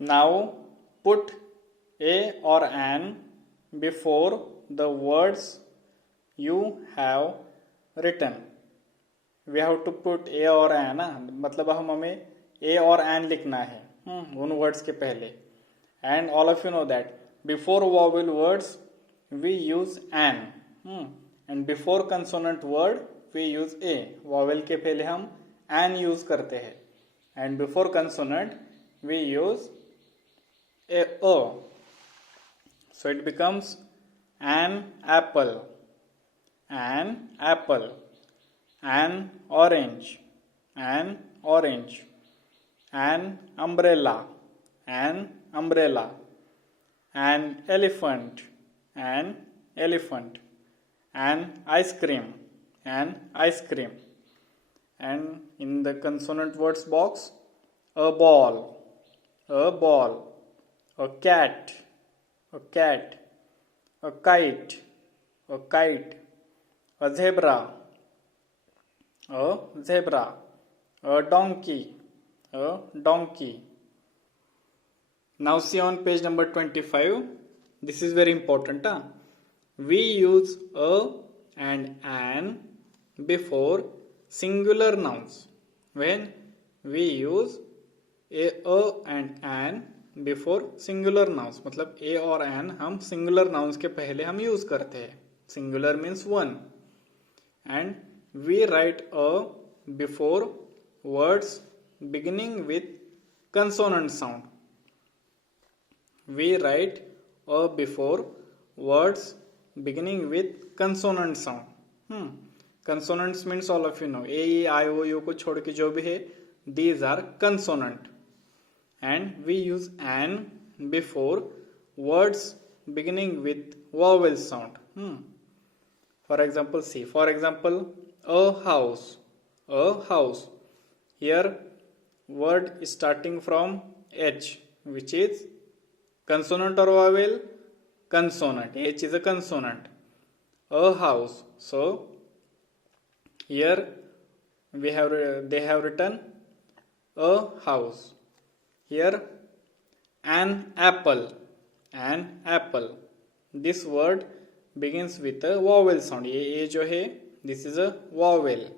Now put a or an before the words you have written. We have to put a और an ना, मतलब हमें a और an लिखना है उन words के पहले. And all of you know that before vowel words we use an, and before consonant word we use a. vowel के पहले हम an use करते हैं, and before consonant we use a. So it becomes an apple, an apple, an orange, an orange, an umbrella, an umbrella, an elephant, an elephant, an ice cream, an ice cream. And in the consonant words box, a ball, a ball, a cat, a cat, a kite, a kite, a zebra, a zebra, a donkey, a donkey. Now see on page number 25, this is very important. We use a and an before singular nouns. When we use a and an before singular nouns, मतलब a और an हम singular nouns के पहले हम use करते हैं. Singular means one. And we write a before words beginning with consonant sound. We write a before words beginning with consonant sound. Consonants means all of you know, a, e, I, o, u को छोड़ के जो भी है, these are consonant. And we use an before words beginning with vowel sound. For example, see. For example, a house. A house. Here, word is starting from H, which is consonant or vowel? Consonant. H is a consonant. A house. So, here they have written a house. Here, an apple. An apple. This word begins with a vowel sound. ये जो है, this is a vowel.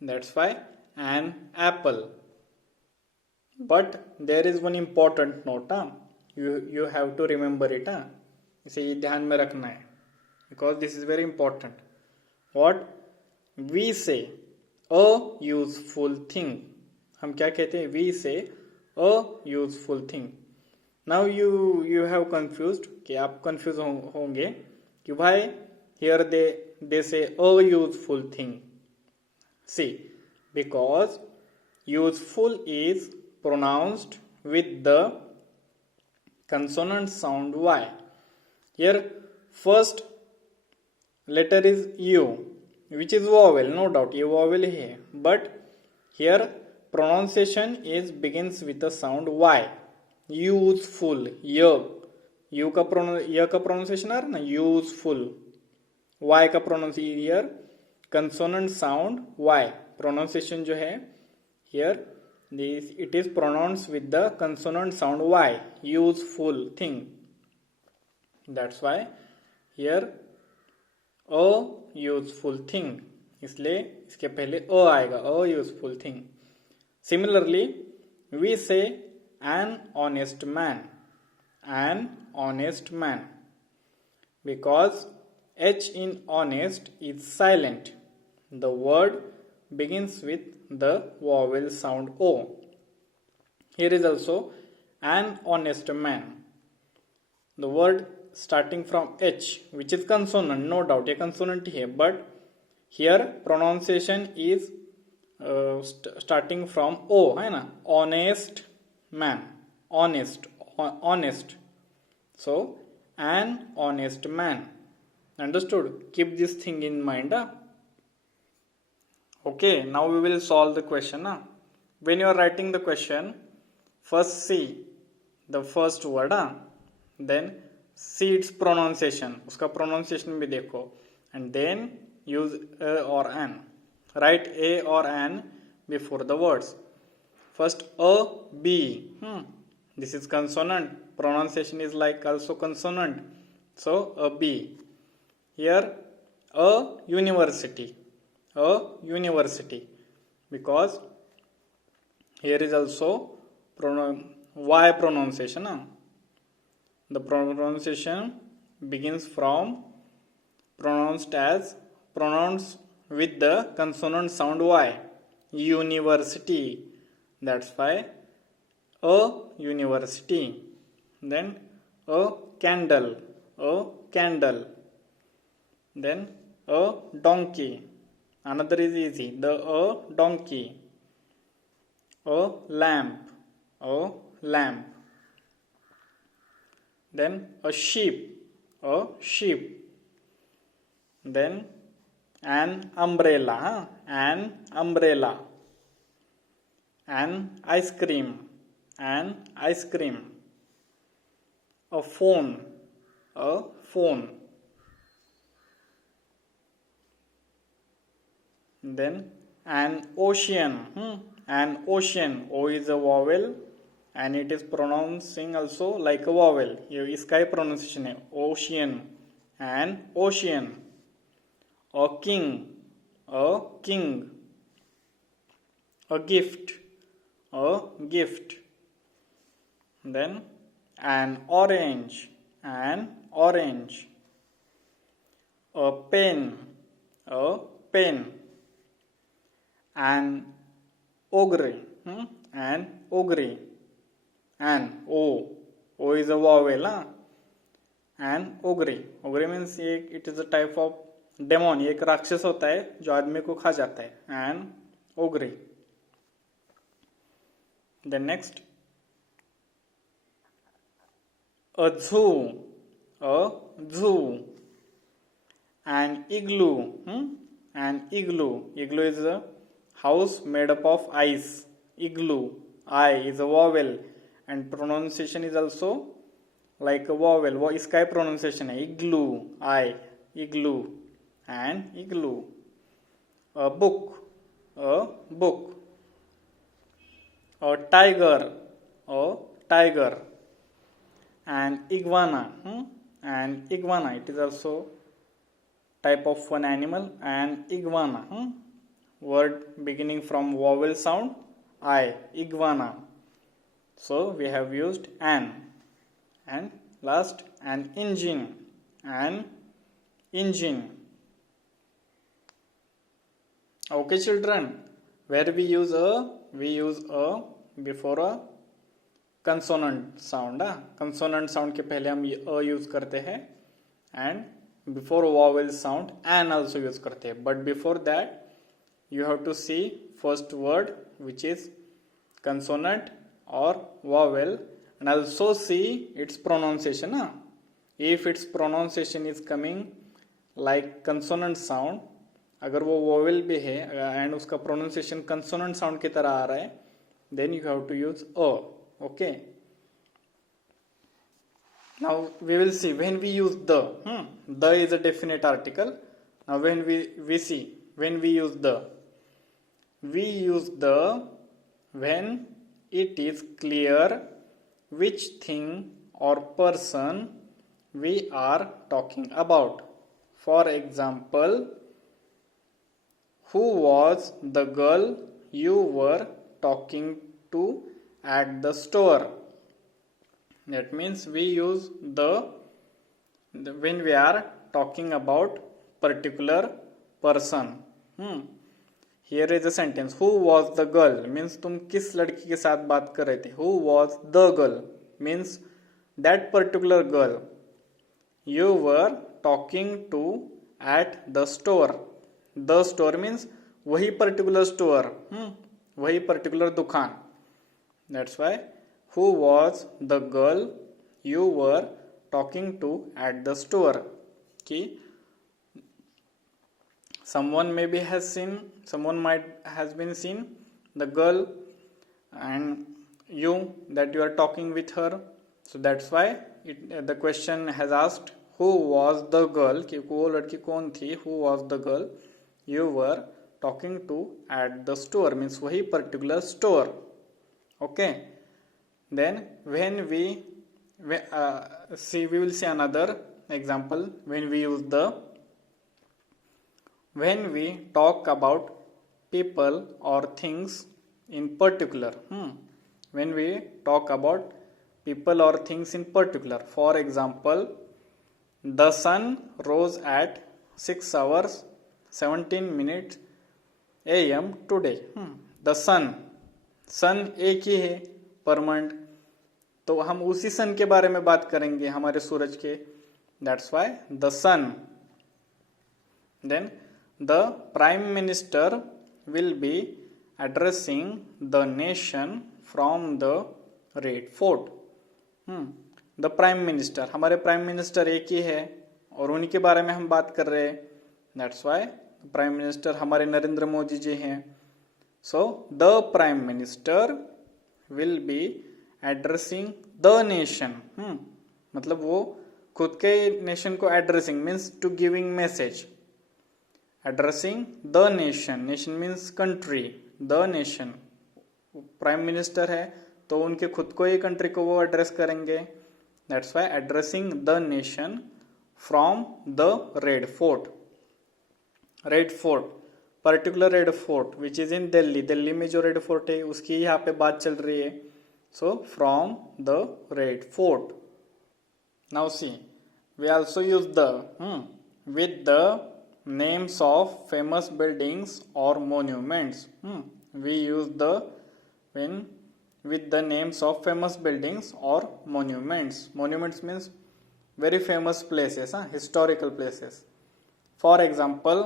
That's why an apple. But there is one important note. You have to remember it. इसे ध्यान में रखना है, because this is very important. What we say, a useful thing. हम क्या कहते हैं? We say a useful thing. Now you have confused, कि आप confused होंगे कि why here they say a useful thing. See, because useful is pronounced with the consonant sound Y. Here first letter is U, which is vowel, no doubt, ये vowel है. But here pronunciation is begins with the sound Y. Useful, U का pronunciation आ रहा ना, useful. Y का pronunciation here consonant sound Y. Pronunciation जो है here this it is pronounced with the consonant sound Y. Useful thing. That's why here a useful thing. इसलिए इसके पहले a आएगा, a useful thing. Similarly, we say an honest man. An honest man. Because H in honest is silent. The word begins with the vowel sound O. Here is also an honest man. The word starting from H, which is consonant, no doubt, a consonant here, but here pronunciation is starting from O, है ना? Honest man, honest. So, an honest man. Understood? Keep this thing in mind. Okay, now we will solve the question. When you are writing the question, first see the first word, then see its pronunciation. उसका pronunciation भी देखो. And then use a or an. Write a or an before the words. First a, b. This is consonant. Pronunciation is like also consonant. So a B. Here a university. A university. Because here is also Y pronunciation. The pronunciation begins from pronounced with the consonant sound Y. University. That's why a university. Then a candle. A candle. Then a donkey. Another is easy. The a donkey. A lamp. A lamp. Then a sheep. A sheep. Then an umbrella. An umbrella. An ice cream. An ice cream. A phone. A phone. Then an ocean. An ocean. O is a vowel and it is pronouncing also like a vowel. ये इसका ही pronunciation है. Ocean. An ocean. A king. A king. A gift. A gift. Then an orange. An orange. A pen. A pen. An ogre. An ogre. An O is a vowel. An ogre. Ogre means it is a type of demon. ये एक राक्षस होता है जो आदमी को खा जाता है. An ogre. Then next, a zoo. A zoo. An igloo. An igloo. Igloo is a house made up of ice. Igloo. I is a vowel and pronunciation is also like a vowel. वो इसका ही pronunciation है. Igloo. I. Igloo. An igloo. A book. A book. A tiger. A tiger. An iguana. An iguana. It is also type of one animal. An iguana. Word beginning from vowel sound. I. Iguana. So we have used an. And last, an engine. An engine. Okay children, where we use a before a consonant sound. Consonant sound के पहले हम a use करते हैं and before vowel sound an also use करते हैं. But before that you have to see first word which is consonant or vowel and also see its pronunciation. If its pronunciation is coming like consonant sound, अगर वो vowel भी है and उसका pronunciation consonant sound की तरह आ रहा है, then you have to use a. Okay. Now we will see when we use the. The is a definite article. Now when we see when we use the when it is clear which thing or person we are talking about. For example, who was the girl you were talking to at the store? That means we use the when we are talking about particular person. Here is a sentence. Who was the girl? Means तुम किस लड़की के साथ बात कर रहे थे? Who was the girl? Means that particular girl you were talking to at the store. The store means वही particular store. वही particular दुकान. That's why who was the girl you were talking to at the store? कि someone might has been seen the girl and you that you are talking with her. So that's why the question has asked who was the girl, कि वो लड़की कौन थी, who was the girl you were talking to at the store, means वही particular store. Okay. Then when we see, we will see another example when we use the, when we talk about people or things in particular. When we talk about people or things in particular, for example, the sun rose at 6 hours 17 minutes AM today. The sun एक ही है, permanent, तो हम उसी सन के बारे में बात करेंगे, हमारे सूरज के. That's why the sun. Then the prime minister will be addressing the nation from the red fort. The prime minister, हमारे प्राइम मिनिस्टर एक ही है और उन्हीं के बारे में हम बात कर रहे हैं. दैट्स वाई प्राइम मिनिस्टर हमारे नरेंद्र मोदी जी हैं. So the prime minister will be addressing the nation. मतलब वो खुद के नेशन को addressing means to giving message. Addressing the nation, nation means country, the nation. Prime minister है तो उनके खुद को ही कंट्री को वो एड्रेस करेंगे. That's why addressing the nation from the red fort. Red fort, particular red fort which is in Delhi. Delhi में जो रेड फोर्ट है उसकी यहाँ पे बात चल रही है. So from the red Fort. Now see, we also use the with the names of famous buildings और monuments. We use the when with the names of famous buildings or monuments. Monuments means very famous places, historical places. For example,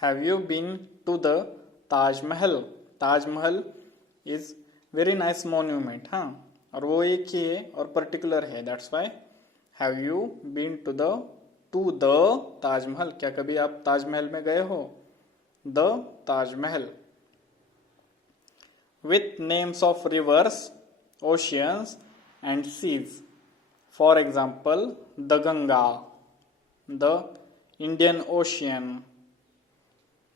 have you been to the Taj Mahal? Taj Mahal is very nice monument, और वो एक ही है और particular है. That's why have you been to the Taj Mahal? क्या कभी आप ताजमहल में गए हो? The Taj Mahal. With names of rivers, oceans and seas. For example, the Ganga, the Indian Ocean,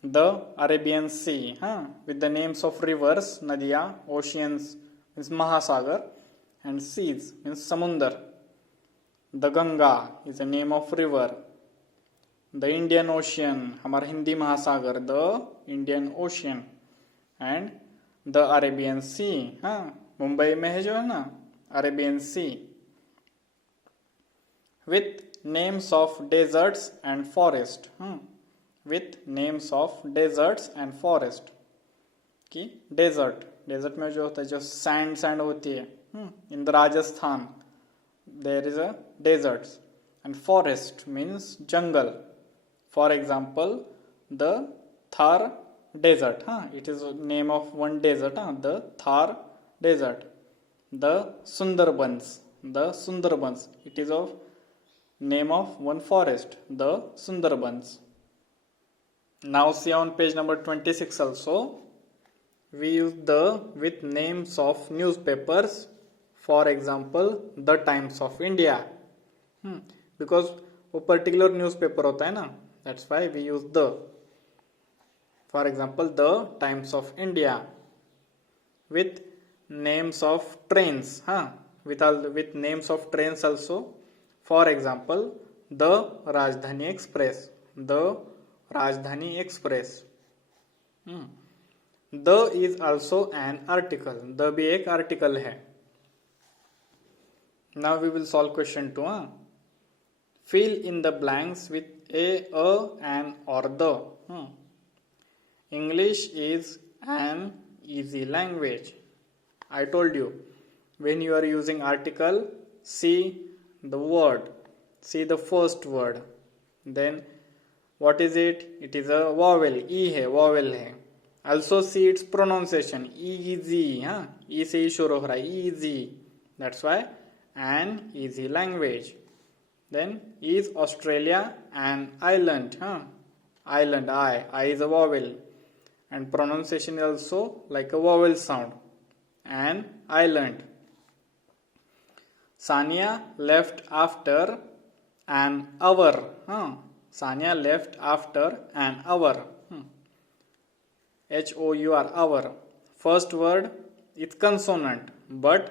the Arabian Sea. With the names of rivers, Nadiya, oceans means Mahasagar, and seas means Samundar. The Ganga is the name of river. The Indian Ocean, हमारा हिंदी महासागर, the Indian Ocean, and the Arabian Sea. Mumbai में है जो है ना, Arabian Sea. With names of deserts and forest. With names of deserts and forest. की desert में जो होता है, जो सैंड होती है, in the Rajasthan there is a deserts. And forest means jungle. For example the Thar desert. It is a name of one desert, the Thar desert. The Sundarbans, it is of name of one forest, the Sundarbans. Now see on page number 26 also, we use the with names of newspapers. For example, the Times of India, because वो particular newspaper होता है ना, that's why we use the. For example, the Times of India. With names of trains, with names of trains also. For example, the Rajdhani Express, the Rajdhani Express. The is also an article. The भी एक article है. Now we will solve question 2. Fill in the blanks with a, an or the. English is an easy language. I told you, when you are using article, see the word, see the first word. Then what is it? It is a vowel. E है, vowel है. Also see its pronunciation. Easy, E से ही शुरू हो रहा है. Easy. That's why an easy language. Then is Australia an island? Island. I is a vowel. And pronunciation is also like a vowel sound. An island. Sania left after an hour. Sania left after an hour. HOUR, hour. First word is consonant. But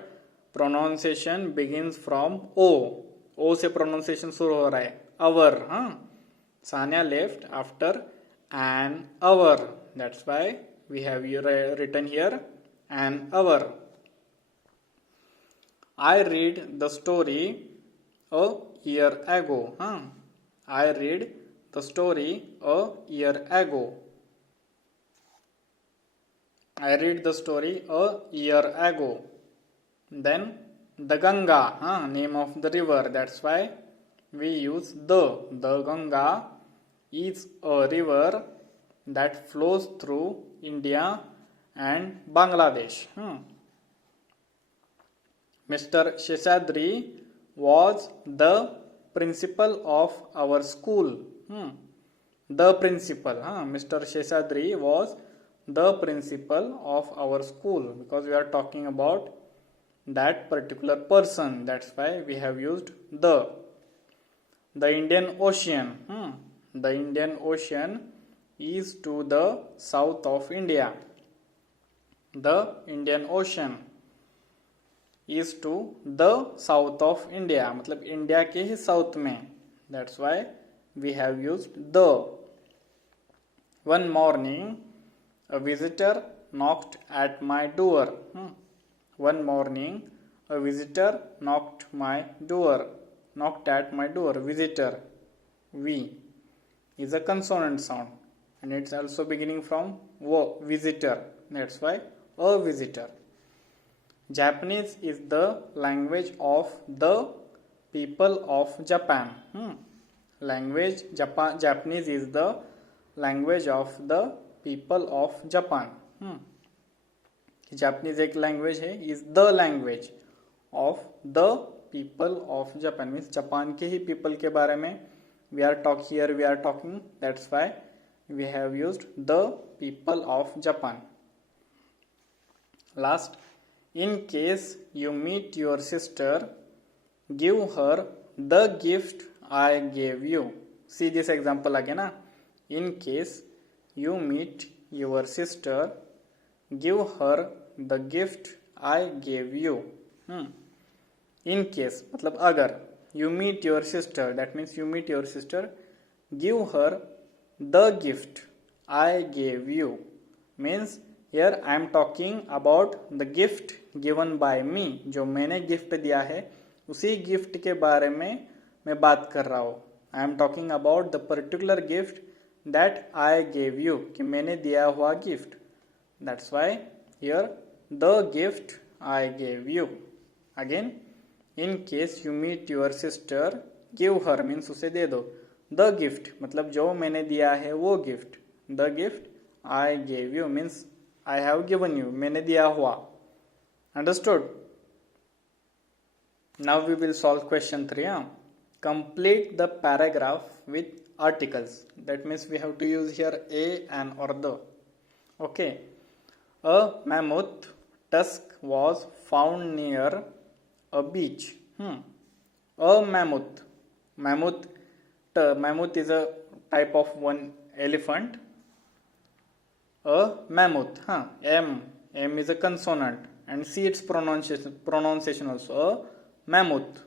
pronunciation begins from O से pronunciation शुरू हो रहा है. Hour. Sanya left after an hour. That's why we have written here an hour. I read the story a year ago. I read the story a year ago. I read the story a year ago. Then the Ganga, name of the river. That's why we use the. The Ganga is a river that flows through India and Bangladesh. Mr. Sheshadri was the principal of our school. The principal. Mr. Sheshadri was the principal of our school, because we are talking about that particular person. That's why we have used the. The Indian Ocean. The Indian Ocean is to the south of India. The Indian Ocean is to the south of India. मतलब India के ही south में. That's why we have used the. One morning, a visitor knocked at my door. One morning, a visitor knocked at my door. Visitor, V, is a consonant sound, and it's also beginning from visitor. That's why a visitor. Japanese is the language of the people of Japan. Japanese is the language of the people of Japan. Japanese एक language है, is the language of the people of Japan. Means Japan के ही people के बारे में we are talking. That's why we have used the people of Japan. Last, in case you meet your sister, give her the gift I gave you. See this example again. In case you meet your sister, give her the gift I gave you. In case मतलब अगर. You meet your sister, that means you meet your sister, give her the gift I gave you. Means here I am talking about the gift given by me. जो मैंने gift दिया है उसी gift के बारे में मैं बात कर रहा हूँ. I am talking about the particular gift that I gave you, कि मैंने दिया हुआ gift. That's why here the gift I gave you. Again, in case you meet your sister, give her means उसे दे दो. The gift मतलब जो मैंने दिया है वो gift. The gift I gave you means I have given you. मैंने दिया हुआ. Understood? Now we will solve question 3. Complete the paragraph with articles. That means we have to use here a, an or the. Okay. A mammoth tusk was found near a beach. A mammoth. Mammoth is a type of one elephant. A mammoth. M is a consonant, and see its pronunciation also. A mammoth.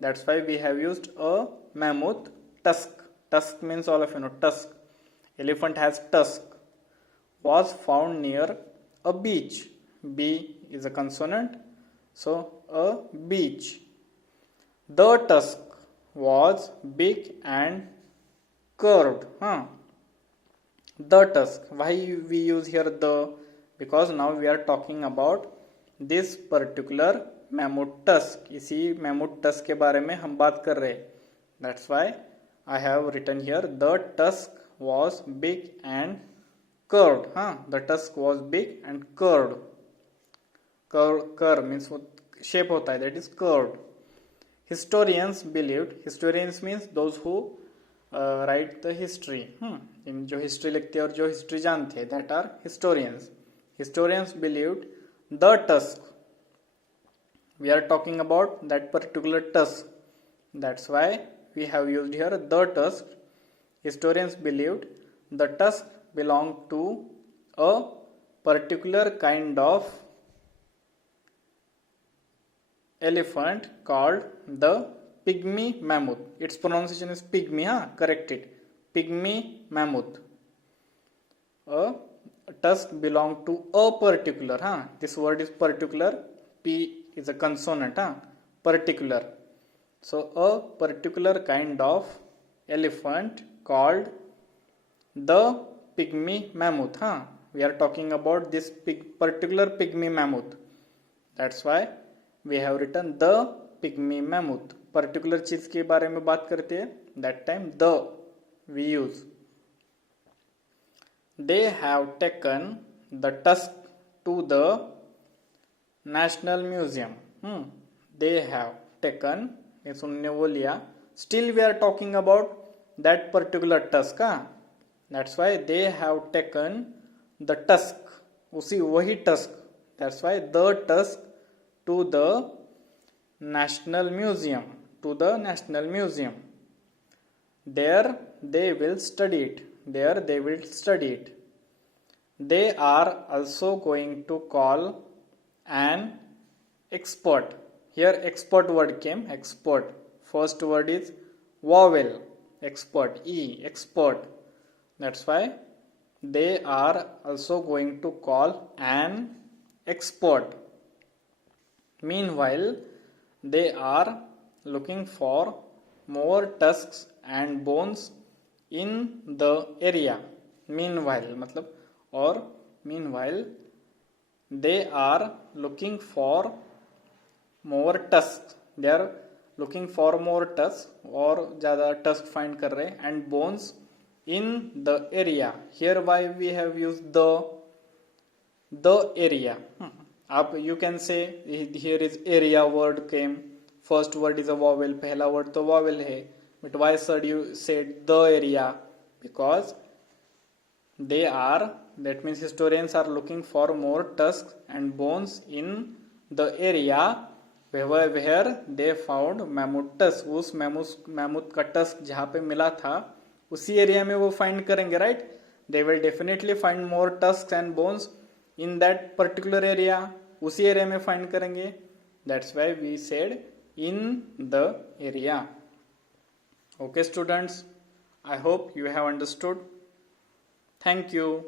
That's why we have used a mammoth tusk. Tusk means all of you know tusk. Elephant has tusk. Was found near a beach. B is a consonant. So a beach. The tusk was big and curved. The tusk. Why we use here the? Because now we are talking about this particular mammoth tusk. इसी mammoth tusk के बारे में हम बात कर रहे हैं. That's why I have written here the tusk was big and curved. The tusk was big and curved. Curve means shape होता है, that is curved. Historians means those who write the history. जो history लिखते हैं और जो history जानते हैं, that are historians. Historians believed the tusk. We are talking about that particular tusk. That's why we have used here the tusk. Historians believed the tusk belonged to a particular kind of elephant called the pygmy mammoth. Its pronunciation is pygmy, correct it. Pygmy mammoth. A tusk belong to a particular, this word is particular. P is a consonant, particular. So a particular kind of elephant called the pygmy mammoth, we are talking about this particular pygmy mammoth. That's why we have written the pygmy mammoth. Particular चीज के बारे में बात करते हैं, that time the we use. They have taken the tusk to the National Museum. They have taken, means उन्होंने वो लिया. Still we are talking about that particular tusk, That's why they have taken the tusk, उसी वही tusk. That's why the tusk to the National Museum. To the National Museum. There they will study it. There they will study it. They are also going to call an expert. Here expert word came. Expert. First word is vowel. Expert. E. Expert. That's why they are also going to call an expert. Meanwhile, they are looking for more tusks and bones in the area. Meanwhile, मतलब और meanwhile, they are looking for more tusks. They are looking for more tusks और ज़्यादा tusk find कर रहे and bones in the area. Here why we have used the area. आप you can say here is area word came. First word is a vowel. पहला word तो vowel है. But why should you said the area? Because they are, that means historians are looking for more tusks and bones in the area where they found mammoth tusk. उस mammoth का tusk जहाँ पे मिला था उसी area में वो find करेंगे, right. They will definitely find more tusks and bones in that particular area. उसी एरिया में फाइंड करेंगे. That's why we said in the area. Okay students, I hope you have understood. Thank you.